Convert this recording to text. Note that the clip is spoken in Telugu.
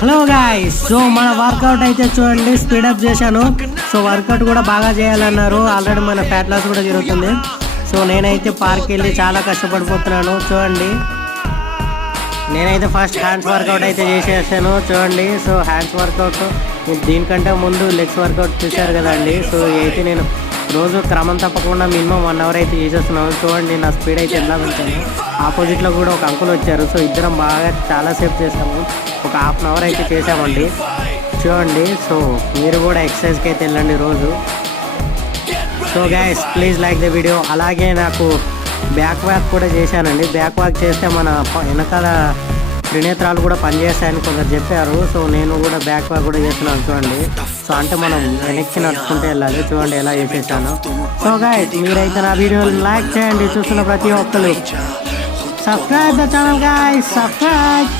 హలో గాయ్స్, సో మన వర్కౌట్ అయితే చూడండి, స్పీడప్ చేశాను. సో వర్కౌట్ కూడా బాగా చేయాలన్నారు. ఆల్రెడీ మన ఫ్యాట్ లాస్ కూడా జరుగుతుంది. సో నేనైతే పార్క్ వెళ్ళి చాలా కష్టపడిపోతున్నాను. చూడండి, నేనైతే ఫస్ట్ హ్యాండ్స్ వర్కౌట్ అయితే చేసేసాను. చూడండి, సో హ్యాండ్స్ వర్కౌట్ దీనికంటే ముందు లెగ్స్ వర్కౌట్ చూశారు కదండి. సో అయితే నేను రోజు క్రమం తప్పకుండా మినిమం 1 అవర్ అయితే చేసేస్తున్నాను. చూడండి నా స్పీడ్ అయితే ఎలా ఉంచాను. ఆపోజిట్లో కూడా ఒక అంకుల్ వచ్చారు. సో ఇద్దరం బాగా చాలాసేపు చేసాము. ఒక ½ అవర్ అయితే చేసామండి. చూడండి, సో మీరు కూడా ఎక్సర్సైజ్కి అయితే వెళ్ళండి రోజు. So guys, please like the video. అలాగే నాకు బ్యాక్ వాక్ కూడా చేశానండి. బ్యాక్ వాక్ చేస్తే మన వెనకాల త్రినేత్రాలు కూడా పనిచేస్తాయని కొందరు చెప్పారు. సో నేను కూడా బ్యాక్ వాక్ కూడా చేస్తున్నాను. చూడండి, సో అంటే మనం వెనక్కి నడుచుకుంటూ వెళ్ళాలి. చూడండి ఎలా చేసేసాను. సో గైస్, మీరైతే నా వీడియోని లైక్ చేయండి. చూస్తున్న ప్రతి ఒక్కరు subscribe the channel guys. Subscribe